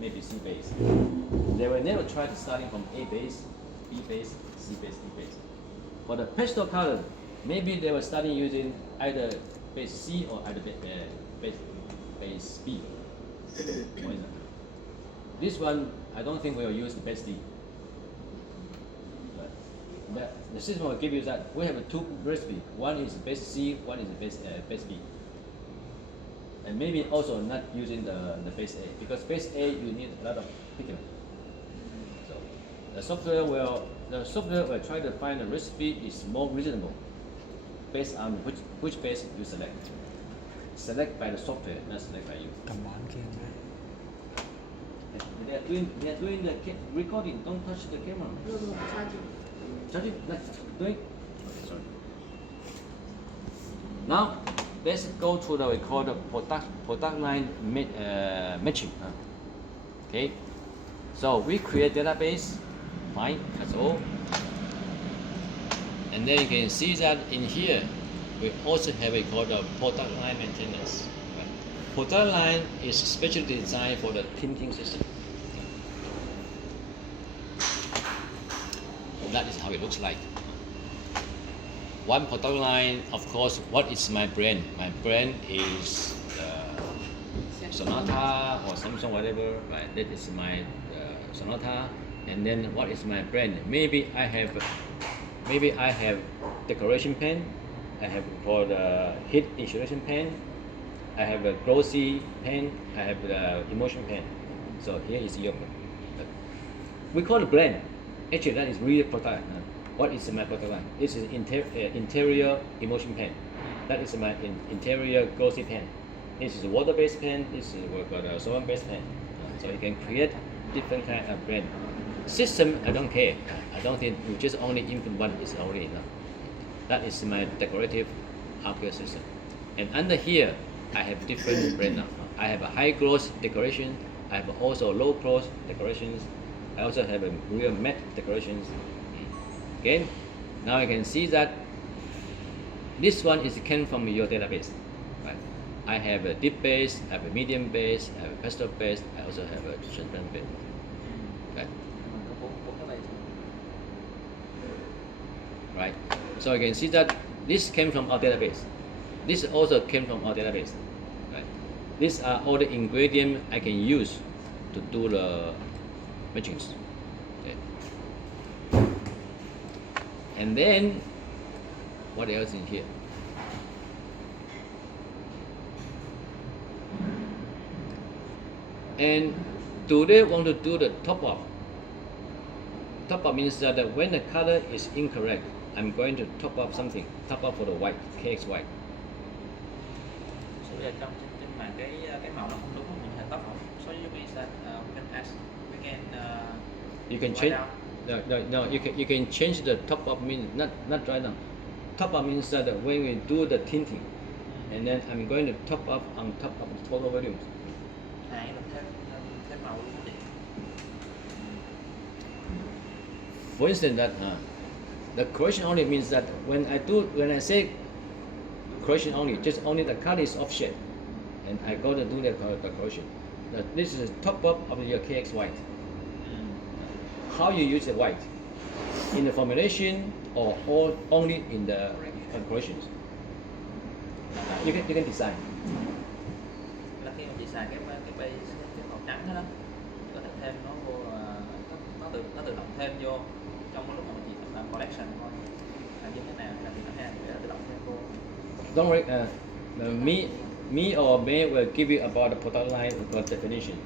maybe C base. They will never try to starting from A base, B base, C base, D base. For the pastel color, maybe they were starting using either base C or either base B. This one, I don't think we'll use the base D. The system will give you that we have two recipes. One is base C, one is base B. And maybe also not using the base A, because base A you need a lot of pigment. So the software will try to find a recipe is more reasonable based on which base you select. Select by the software, not select by you. They are doing the recording. Don't touch the camera. No, charging. Charging? Doing? Okay, sorry. Now let's go to the record product line matching. Okay. So we create database. Fine. That's all. And then you can see that in here we also have a called product line maintenance. Right? Product line is specially designed for the tinting system. That is how it looks like. One product line, of course, what is my brand? My brand is Sonata or Samsung, whatever, right? That is my Sonata. And then what is my brand? Maybe I have decoration pen. I have for the heat insulation pen. I have a glossy pen. I have the emulsion pen. So here is your. We call it brand. Actually, that is real product. What is my product line? This is interior emulsion pen. That is my interior glossy pen. This is a water-based pen. This is a solvent-based pen. So you can create different kind of brand. System, I don't care. I don't think you just only input one is already enough. That is my decorative hardware system. And under here, I have different brand now. I have a high gloss decoration. I have also low gloss decorations. I also have a real matte decorations. Okay, now you can see that this one is came from your database. Right? I have a deep base, I have a medium base, I have a pastel base, I also have a transparent base. Okay. Right. So you can see that this came from our database. This also came from our database. Right. These are all the ingredients I can use to do the matchings. Okay. And then what else in here? And do they want to do the top up? Top up means that when the color is incorrect, I'm going to top up something. Top up for the white, KX white. So bây giờ trên màn cái màu nó không đúng, mình phải top up. So you mean that we can You can change. No. You can change the top up means not dry down. Top up means that when we do the tinting, and then I'm going to top up on top of the total volume. Thêm màu luôn đi. For instance, that the correction only means that when I say correction only, just only the color is offset, and I go to do the correction. This is the top up of your KX white. How you use the white in the formulation or only in the corrections. You can design. Là khi mình design cái base cái màu trắng đó, có thể thêm nó vô, nó tự động thêm vô trong cái lúc mà mình chỉ làm collection thôi. Là như thế nào là thì nó sẽ tự động thêm vô. Don't worry. Me or May will give you about the product line definition.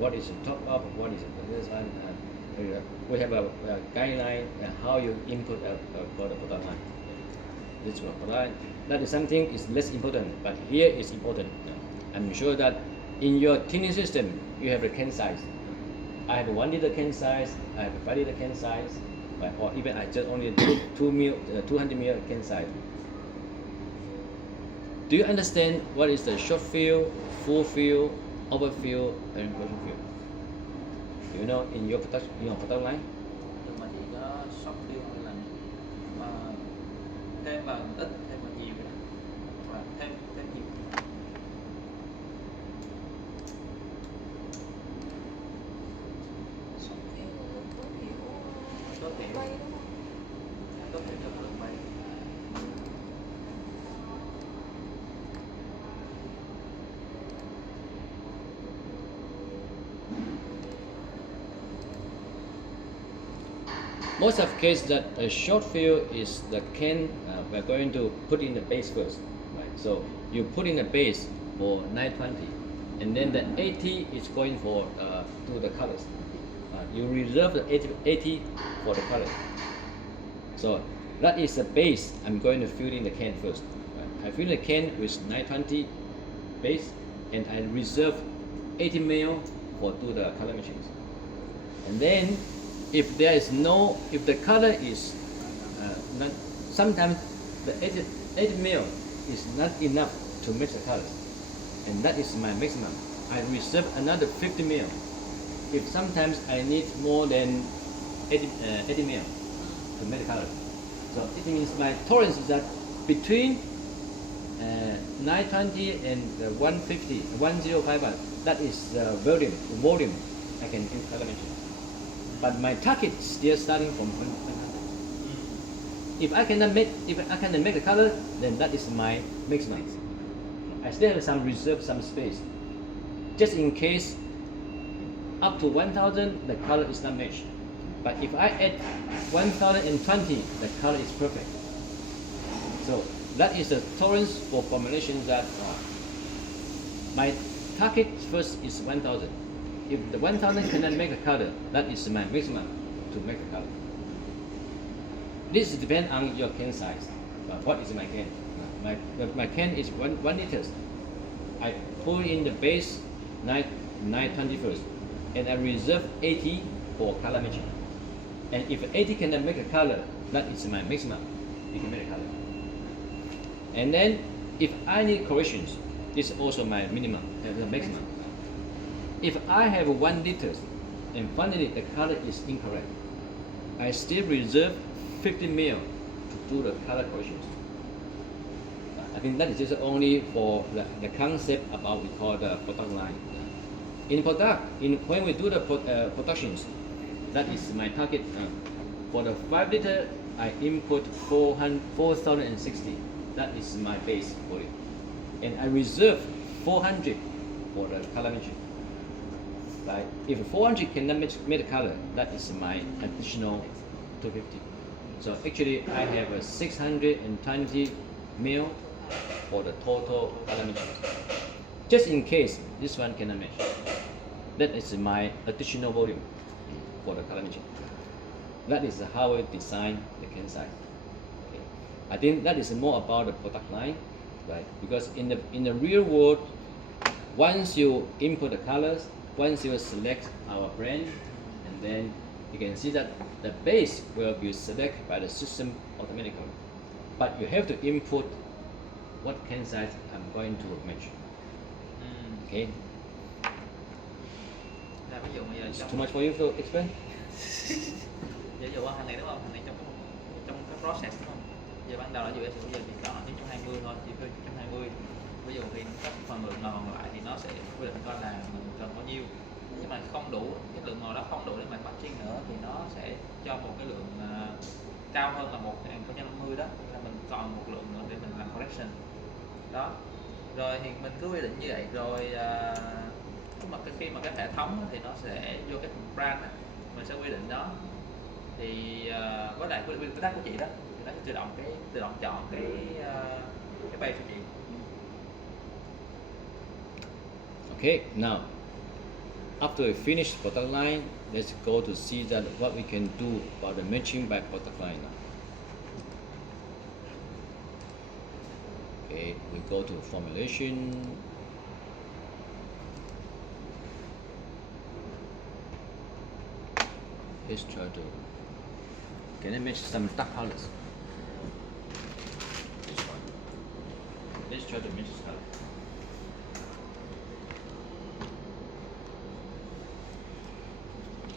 What is the top up? What is the design? We have a guideline how you input for the product line. This product line. That is something is less important, but here is important. I'm sure that in your tinting system you have a can size. I have a 1 liter can size. I have a 5 liter can size, or even I just only 200 ml can size. Do you understand what is the short fill, full fill, overfill, and enclosure fill? Do you know in your product line? Nhưng mà chỉ có short fill hay là thêm vào ít, thêm vào nhiều, hoặc là thêm nhiều. bay đúng không? Có thể chọn đường bay. Most of case that a short field is the can we're going to put in the base first, right? So you put in the base for 920, and then the 80 is going for to the colors. You reserve the 80 for the color. So that is the base. I'm going to fill in the can first. Right? I fill the can with 920 base, and I reserve 80 mil for do the color machines. And then if there is no, if the color is not, sometimes the 80 mil is not enough to mix the colors, and that is my maximum. I reserve another 50 mil. If sometimes I need more than 80 mil to make the color. So it means my tolerance is that between 920 and 150, 1051, that is the volume I can do color machine. But my target is still starting from 100. If I cannot make the color, then that is my maximum. I still have some reserve, some space, just in case up to 1000 the color is not matched. But if I add 1020, the color is perfect. So that is the tolerance for formulation that my target first is 1000. If the 1000 cannot make a color, that is my maximum to make a color. This depends on your can size. What is my can? My can is 1 liter. I put in the base 920 first, and I reserve 80 for color matching. And if 80 cannot make a color, that is my maximum. You can make a color. And then if I need corrections, this is also my minimum, the maximum. If I have 1 liter and finally the color is incorrect, I still reserve 50 ml to do the color corrections. I think that is just only for the concept about we call the product line. When we do the productions, that is my target. For the 5 liter, I input 4060. That is my base for it, and I reserve 400 for the color matching. Right? If 400 cannot make the color, that is my additional 250. So actually, I have a 620 mil for the total color matching. Just in case this one cannot match, that is my additional volume for the color matching. That is how I design the can size. Okay. I think that is more about the product line, right? Because in the real world, once you input the colors, once you select our brand, and then you can see that the base will be selected by the system automatically. But you have to input what can size I'm going to match. Okay. Là ví dụ bây giờ It's trong too much for you to explain? ví dụ thằng này đúng không? Thằng này trong cái process đúng không? Giờ ban đầu là bây giờ mình chọn 920 thôi, chỉ tiêu 920. Ví dụ thì các phần lượng nào còn lại thì nó sẽ quy định coi là mình cần bao nhiêu. Nhưng mà không đủ, cái lượng màu đó không đủ để mà matching nữa thì nó sẽ cho một cái lượng cao hơn là 1050 đó, là mình còn một lượng nữa để mình làm correction đó. Rồi thì mình cứ quy định như vậy rồi khi mà cái hệ thống thì nó sẽ vô cái phần brand đó, mình sẽ quy định đó thì với lại quy tắc của chị đó thì nó sẽ tự động chọn cái base cho chị. Okay, now after we finish product line, let's go to see that what we can do about the matching by product line now. Okay, we go to formulation. Let's try to, can I match some dark colors? This one. Let's try to match this color.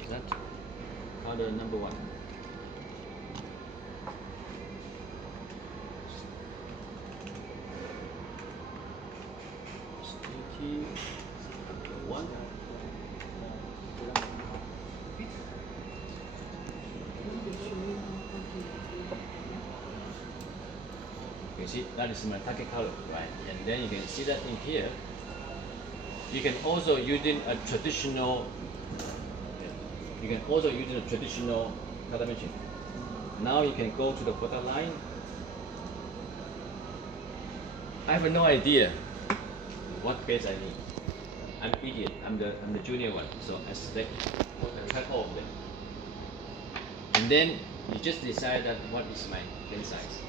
Is that color number 1? Sticky. One. see that is my target color, right? And then you can see that in here. You can also using a traditional. You can also use a traditional color matching. Now you can go to the product line. I have no idea what base I need. I'm idiot. I'm the junior one, so I select, I try all of them, and then you just decide that what is my pen size.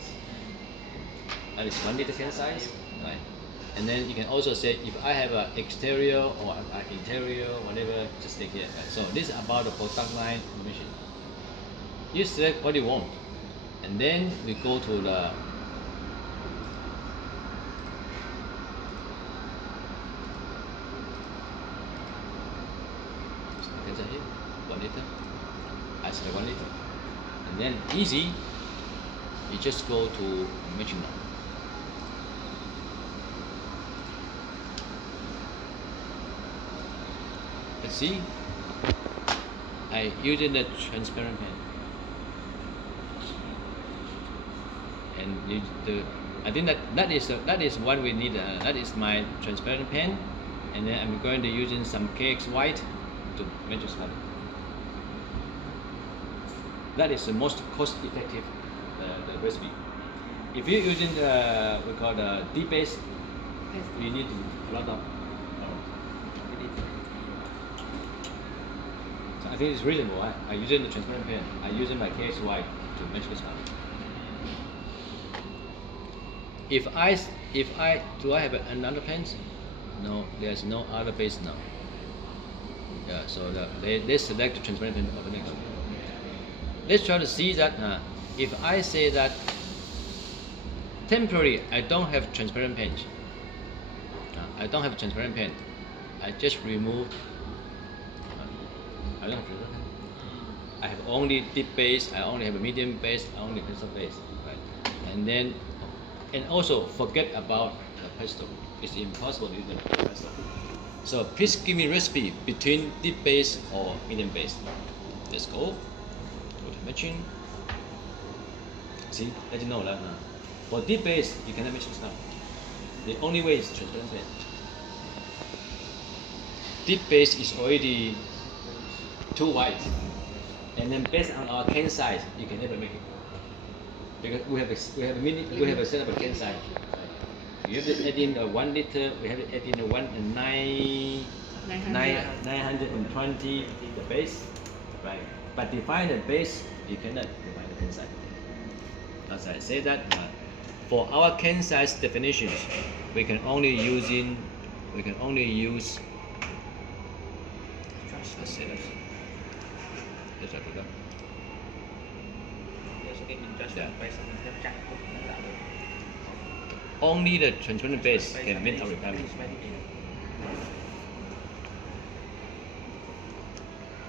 That is 1 liter pen size, right? And then you can also say if I have an exterior or an interior, whatever, just take here. Right? So this is about the product line information. You select what you want, and then we go to the here, 1 liter. I select 1 liter, and then easy. You just go to matching now. Let's see. I using the transparent pen, and I think that is what we need. That is my transparent pen, and then I'm going to using some KX white to match this color. That is the most cost-effective the recipe. If you're using the we call the deep base, you need a lot of. So I think it's reasonable. I using the transparent pen. I using my KX white to match this color. If I do I have another pen? No, there's no other base now. Yeah, so they select the transparent pen for the next. Let's try to see that if I say that temporarily I don't have transparent pen. I don't have transparent pen. I just remove. I don't have transparent pen. I have only deep base. I only have a medium base. I only pencil base. Right, and also forget about the pesto. It's impossible to use the pesto. So please give me recipe between deep base or medium base. Let's go. Go to matching. See, let you know that for deep base you cannot match this now. The only way is transparent pen. Deep base is already too white, and then based on our can size, you can never make it because we have a set up a can size. You have to add in a 1 liter. We have to add in a 920 the base, right? But define the base, you cannot define the can size. As I say that for our can size definitions, we can only use. Let's say that. Let's try to do. Only the transparent base can meet our requirements.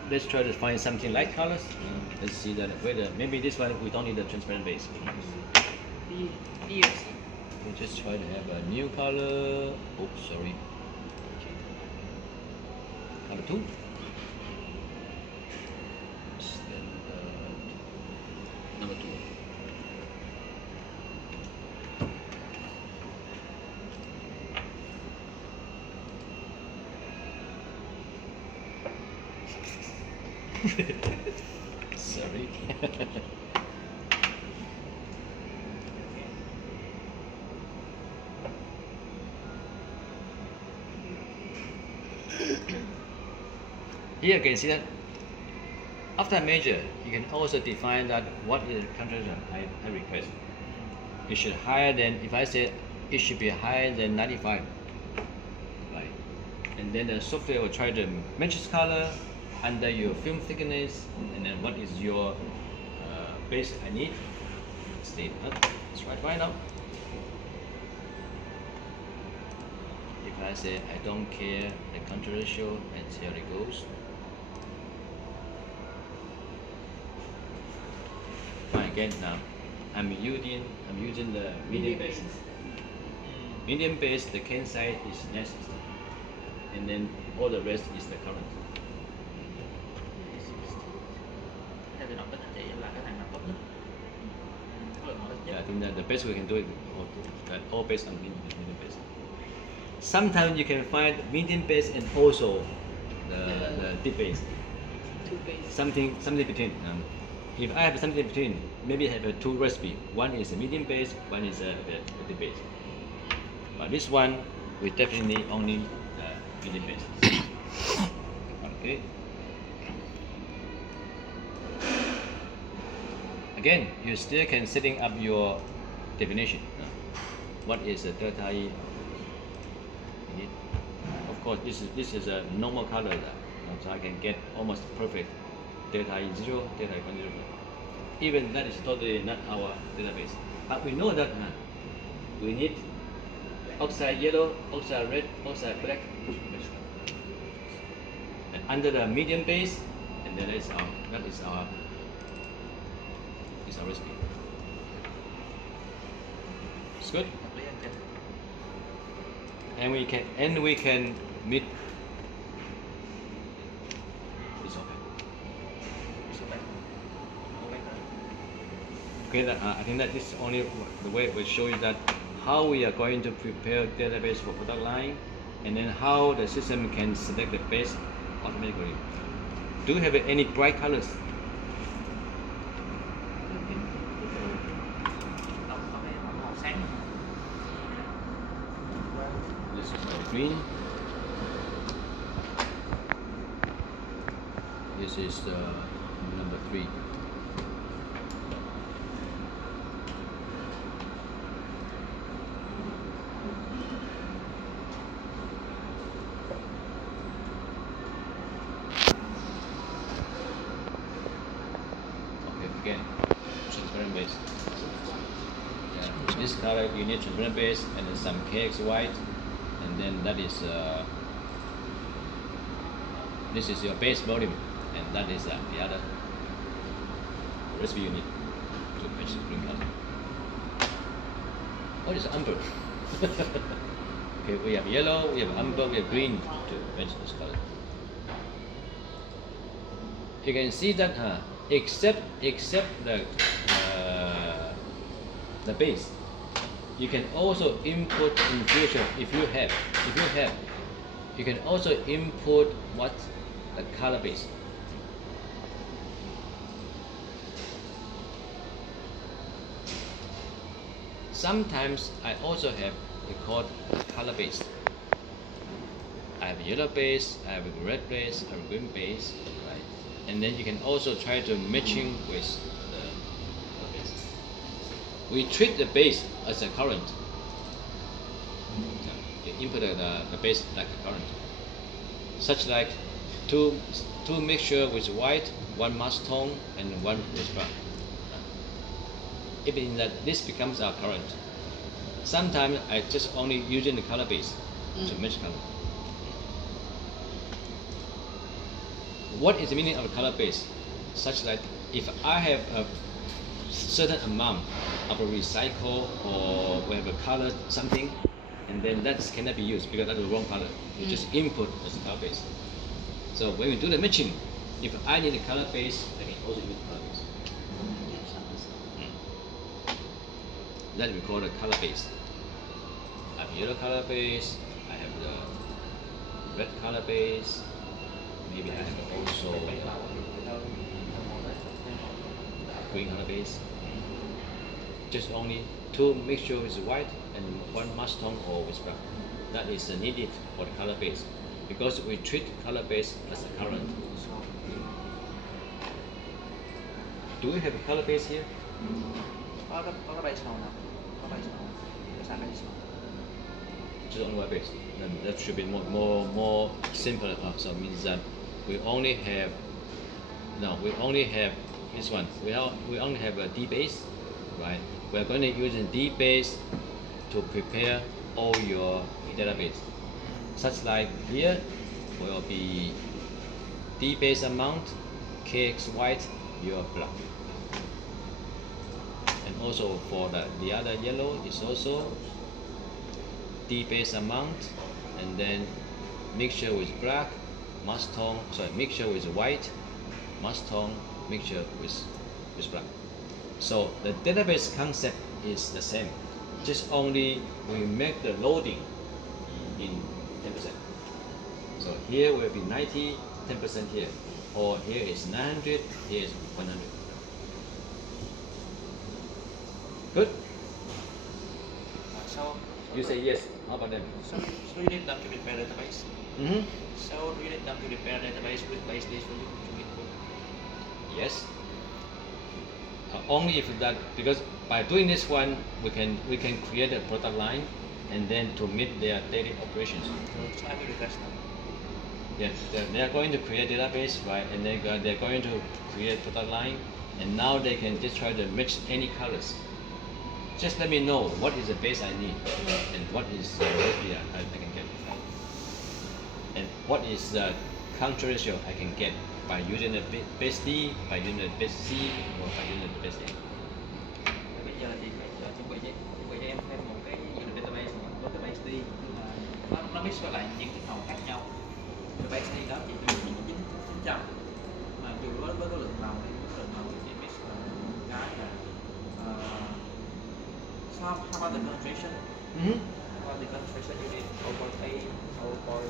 Let's try to find something light colors. Let's see that whether maybe this one we don't need a transparent base. We just try to have a new color. Oops, sorry. Color 2. Number 2. Sorry. Here you can see that after I measure, you can also define that what is the concentration I request. It should higher than, if I say it should be higher than 95, right? And then the software will try to match this color under your film thickness, and then what is your base I need. State. Let's try to find out. If I say I don't care the contour ratio, and see how it goes. Again now, I'm using the medium base. Medium base, the can size is next, and then all the rest is the current. Theo tôi đọc cái anh chị là cái thằng nào tốt nhất. Có lượng mẫu ít nhất. I think that the best we can do it all based on medium base. Sometimes you can find medium base and also the deep base. Two base. Something between. If I have something between, maybe I have two recipe. One is a medium base, one is a deep base. But this one we definitely need only medium base. Okay. Again, you still can setting up your definition. What is a delta E? Of course, this is a normal color, so I can get almost perfect delta E 0, delta E 0. Even that is totally not our database. But we know that we need oxide yellow, oxide red, oxide black. And under the medium base, and then that is our recipe. It's good. And we can meet. It's okay. Okay, I think that this is only the way we show you that how we are going to prepare database for product line, and then how the system can select the base automatically. Do you have any bright colors? This is green. This is the number 3. Okay, again, transparent base. This color you need transparent base and then some KX white, and then that is this is your base volume, and that is the other recipe you need to match the green color. What is amber? Okay, we have yellow, we have amber, we have green to match this color. You can see that except the base, you can also input in future if you have, you can also input what the color base. Sometimes I also have a called color base. I have a yellow base, I have a red base, I have a green base, right? And then you can also try to matching with the color base. We treat the base as a current. You input the base like a current, such like two mixture with white, one mask tone, and one with brown. It means that this becomes our current. Sometimes I just only using the color base to match color. What is the meaning of a color base? Such that if I have a certain amount of a recycle or we have a color something, and then that cannot be used because that's the wrong color. You just input as a color base. So when we do the matching, if I need a color base, I can also use color base. That we call the color base. I have yellow color base, I have the red color base, maybe I have also green color base. Just only two mixture with white and one mask tone or with brown. That is needed for the color base because we treat color base as a current. Do we have a color base here? Có cái base màu nào? Có base màu. Có sẵn base màu. Just on white base. Then that should be more simple. So it means that we only have this one. We only have a D base, right? We are going to use a D base to prepare all your database. Such like here will be D base amount, KX white, your black. And also for the other yellow is also D base amount, and then mixture with black, mask tone, mixture with white, mask tone, mixture with black. So the database concept is the same, just only we make the loading in 10%. So here will be 90, 10% here, or here is 900, here is 100. Good? So You say yes. How about them? So you need them to prepare database. Mm-hmm. So do you need them to prepare database with base list for you to input? Yes. Only if that, because by doing this one, we can create a product line, and then to meet their daily operations. So I will request them. Yeah, they are going to create database, right? And they're going to create product line, and now they can just try to mix any colors. Just let me know what is the base I need, and what is the recipe I can get, and what is the country ratio I can get by using the base D, by using the base C, or by using the base A. Bây giờ thì phải chuẩn bị cho em thêm một cái unit database nữa với cái base D, nhưng mà nó mix với lại những cái màu khác nhau. Cái base D đó chỉ dùng 900, mà dù với cái lượng màu thì chỉ mix là cái là so how about the concentration? Mm-hmm. How about the concentration you need over 8, over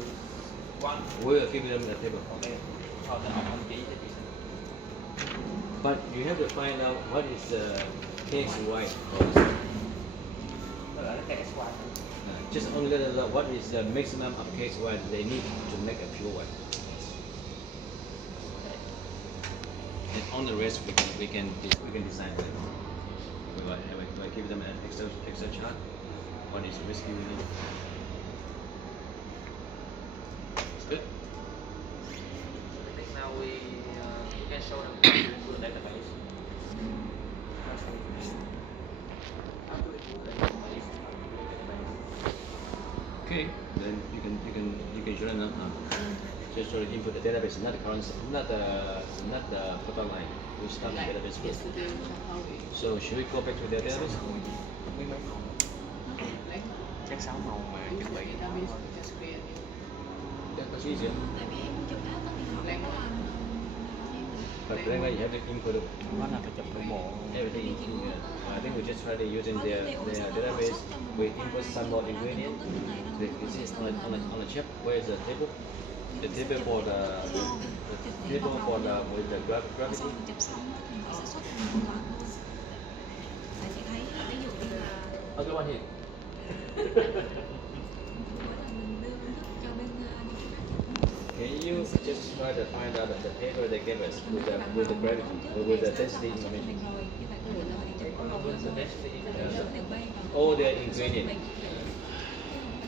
1? We'll give them the table. Okay. Sau đó ông chỉ cho chị xem. But you have to find out what is the KXY. Đó là cái SY. Just only let them know what is the maximum of KXY they need to make a pure one. And on the rest we can design that. We give them an Excel chart. What is the recipe we need? It's good. I think now we can show them how to do the database. How to do the database. Okay, then you can show them now. Just sort of input the database, not the currency, not the product line. We start the database first. So should we go back to the database? Chắc 6 màu mà chuẩn bị nó thôi. That's easier. Tại vì em chụp hết tất cả các làm But then you have to input Nó là phải chụp cái bộ. everything into it. I think we just try to using their database. We input some more ingredients. You see on the chip, where is the table? The table for the with the gravity. sau mình chụp xong á, thì nó sẽ xuất thành một loạt luôn. Tại chị thấy ví dụ như là Okay, one here. bữa là mình đưa thức cho bên Can you just try to find out the paper they gave us with the gravity, with the density information? rồi như vậy tôi là mình chụp Nó với the best thing. All their ingredients.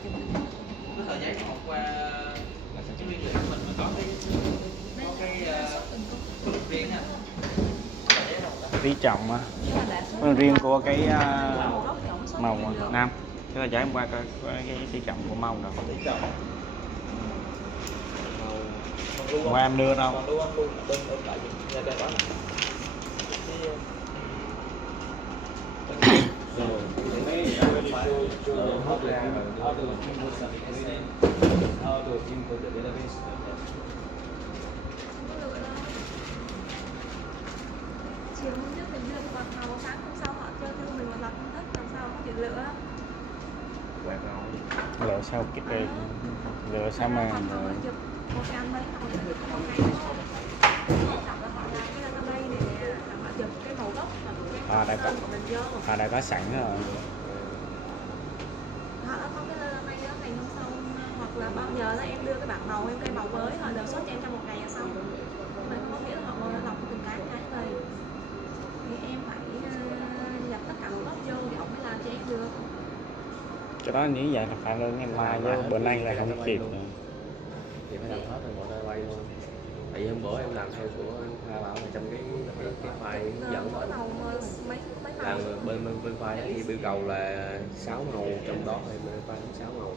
Cái tờ giấy học qua cái nguyên liệu của mình mà có cái riêng ha. Tí trọng á, riêng của cái màu nam. Thế là giải hôm qua coi cái tỷ trọng của màu đâu. Tỷ trọng. Hôm qua em đưa đâu? Còn luôn bên lại nhà cái đó. So how to input the database. Chiều hôm trước mình đưa một màu, sáng hôm sau họ chơi theo mình một loạt công thức, làm sao có chuyện lựa. Lựa sao cái đây, lựa sao mà Họ chụp một cái mấy màu để được một ngày thôi. Chọn là họ làm cái database này nè, là họ chụp cái màu gốc và một cái tên của mình vô. đã có sẵn rồi. Họ đã có cái database đó ngày hôm sau, hoặc là bao giờ là em đưa cái bảng màu, em cây màu mới, họ đề xuất cho em trong một ngày là xong. Nhưng mà không có nghĩa là họ lọc từng cái về. Thì em phải nhập tất cả màu gốc vô thì ông mới làm cho em được. Cho đó như vậy là phải lên ngày mai với bữa nay là không kịp. Thì phải làm hết rồi bọn nó quay luôn. Tại vì hôm bữa em làm theo của Hoa bảo là trong cái file hướng dẫn mỗi màu mấy là màu. bên file thì yêu cầu là 6 màu, trong đó thì bên file 6 màu.